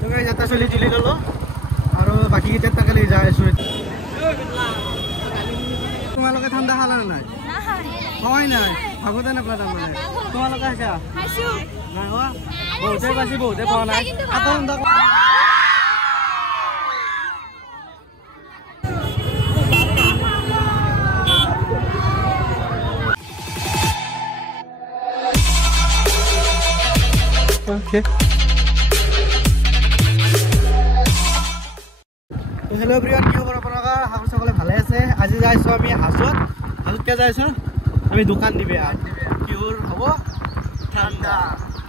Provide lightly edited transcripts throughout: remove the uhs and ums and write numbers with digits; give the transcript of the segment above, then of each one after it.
তো গাইজ এটা চলি তুলি ললো আৰু বাকী কেইটা তাকে লৈ যাই আছো তোমালোকে ঠাণ্ডা খালা নাই হয় নাই ভাগতে নাপালা তাৰমানে তোমালোকে খাইছা নাই হোৱা বহুতে পাইছি বহুতে পোৱা নাই ঠাণ্ডা Okay. তো হেল্ল' এভৰিৱান কি খবৰ আপোনালোকৰ আশা সকলে ভালে আছে আজি যাইছো আমি হাজত কে যাইছো আমি দোকান দিবে কিহৰ হ'ব ঠাণ্ডা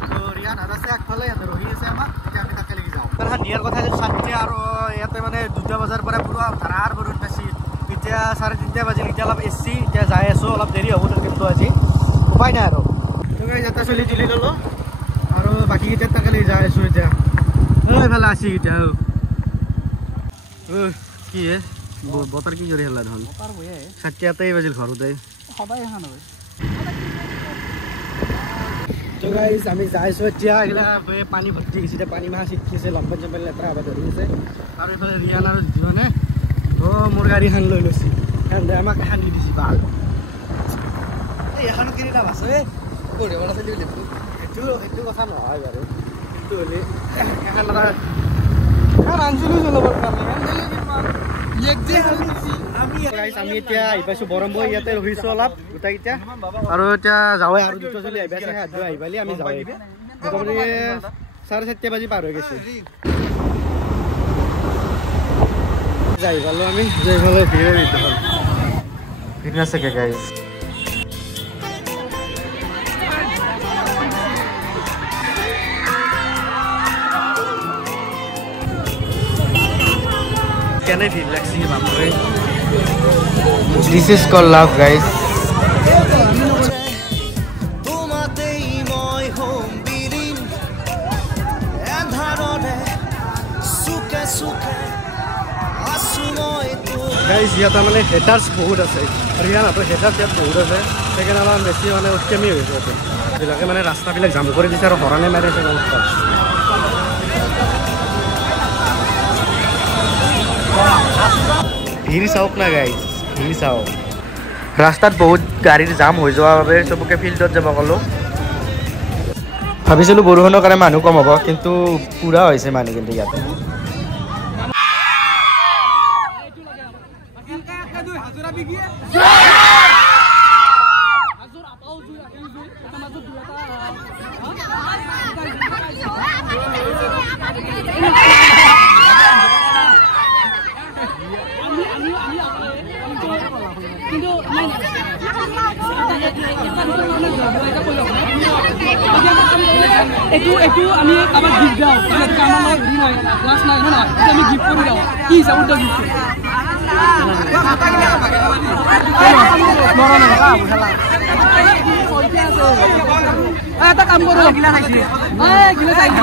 তো ৰিয়ান আছে আগফালে ইয়াতে ৰহি আছে আমাক এতিয়া আমি তাতে লাগি যাওঁ তাৰ নিয়াৰ কথা যে সাতটা আৰু ইয়াতে মানে 2টা বজাৰ পৰা পুৰা ধাৰাৰ বৰষুণ বেছি এতিয়া 3:30 বাজিল এতিয়া অলপ এচি এতিয়া যাই আছো অলপ দেৰি হ'ব কিন্তু আজি উপায় নাই আৰু তো গাইজ এটা চলি তুলি ললো আৰু বাকী কেইটা তাকে লৈ যাই আছো এতিয়া এইফালে আছি এতিয়া কি হে বতৰ কি কৰি হেলা ধন বতৰ বয়ে 7:30 বাজিল ঘৰতে সদায় এখন হয় তো গাইজ আমি যাইছো এতিয়া এগলা পানী ভৰ্তি হৈছে পানী মাছ শিকিছে লম্বা জম্বা লেতেৰা হ'ব ধৰি আছে আৰু এইফালে ৰিয়ান আৰু জীবনে মোৰ গাড়ীখন লৈ লৈছি কাৰণ আমাক এখন দি দিছি ভাল এই এখন কিনি লাভ আছে পঢ়িব আছে দিলে এইটো কথা নহয় বাৰু কিন্তু হলে এখন আনছিলো চলাবৰ আমি এতিয়া আহি পাইছো বৰম্বৈ ইয়াতে ৰহিছো অলপ গোটাইকেইটা আৰু এতিয়া যাওঁৱে আৰু দুটা চলি আহি পাইছে আহি পালি আমি যাওঁৱে মোটামুটি 7:30 বাজি পাৰ হৈ গৈছে যাই পালো আমি যাই পালো ভিৰ আছে কে guys Can I feel like seeing my This is called love, guys. Guys, here are many haters बहुत আছে और यहाँ तो haters यार बहुत আছে लेकिन आला बेसी माने उसके में हो जाते बिलाके माने रास्ता बिलाक जाम करे दिसे और हराने मारे से ভিৰ চাওক না গাইজ ভিৰ চাওক ৰাস্তাত বহুত গাড়ীৰ জাম হৈ যোৱাৰ বাবে চবকে ফিল্ডত যাব ক'লো ভাবিছিলোঁ বৰষুণৰ কাৰণে মানুহ কম হ'ব কিন্তু পুৰা হৈছে মানুহ কিন্তু ইয়াতে এইটো আমি আবার গিফট দাও কামানো ঘুরি নয় লাস্ট নাই না আমি গিফট করে দাও কি হিসাব দাও গিফট এটা কাম করো গিলা খাইছে গিলা খাইছে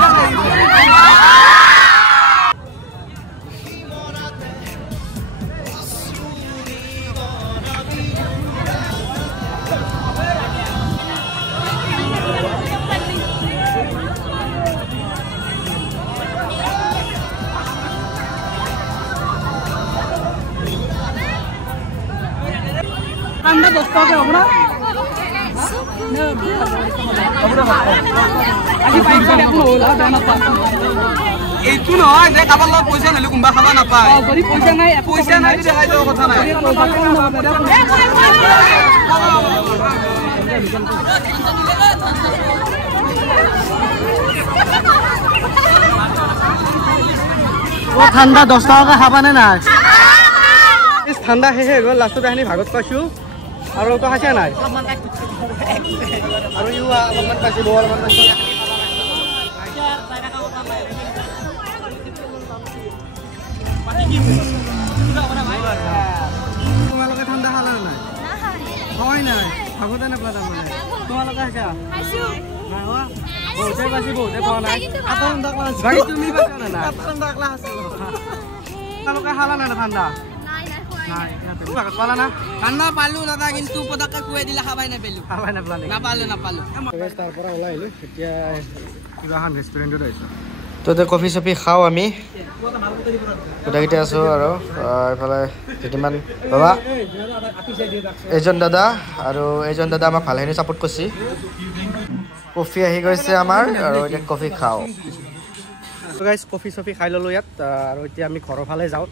ঠান্ডা 10 টাকা হবে না আজি পাইছো দেখো হল আর না পা এইটো নহয় যে কাবাৰ লগত পইচা নলে কোনবা খাবা না পায় যদি পইচা নাই দেখাই দাও কথা নাই ও ঠান্ডা 10 টাকা খাবা না না ইস ঠান্ডা হে গল লাষ্টত এখানি ভাগত পাইছো আৰু তো খাইছা নাই আৰু ইউ অলপমান পাইছো বল মান পাইছো তোমালোকে ঠান্ডা খালা নাই হয় নাই ভাগতে নাপালা তাৰমানে তোমালোকে খাইছা নাই হোৱা বহুতে পাইছি বহুতে পোৱা নাই ঠাণ্ডা ক্লাছ তুমি পাইছা না ঠাণ্ডা ক্লাছ তোমালোকে খালা নাই ঠাণ্ডা ঠান্ডা পালো দাদা কিন্তু পদকে কুৱাই দিলা খাবাই নাপালো তাৰ পৰা ওলাই আহিলো এতিয়া কিবা এখন ৰেষ্টুৰেণ্টত আহিছো তো কফি চফি খাওঁ আমি গোটেইকেইটা আছোঁ আৰু এইফালে কেইটামান বাবা এজন দাদা আৰু এজন দাদা আমাক ভালেখিনি ছাপোৰ্ট কৰিছে কফি আহি গৈছে আমাৰ আৰু এতিয়া কফি খাওঁ গাইজ কফি চফি খাই ল'লোঁ ইয়াত আৰু এতিয়া আমি ঘৰৰ ফালে যাওঁ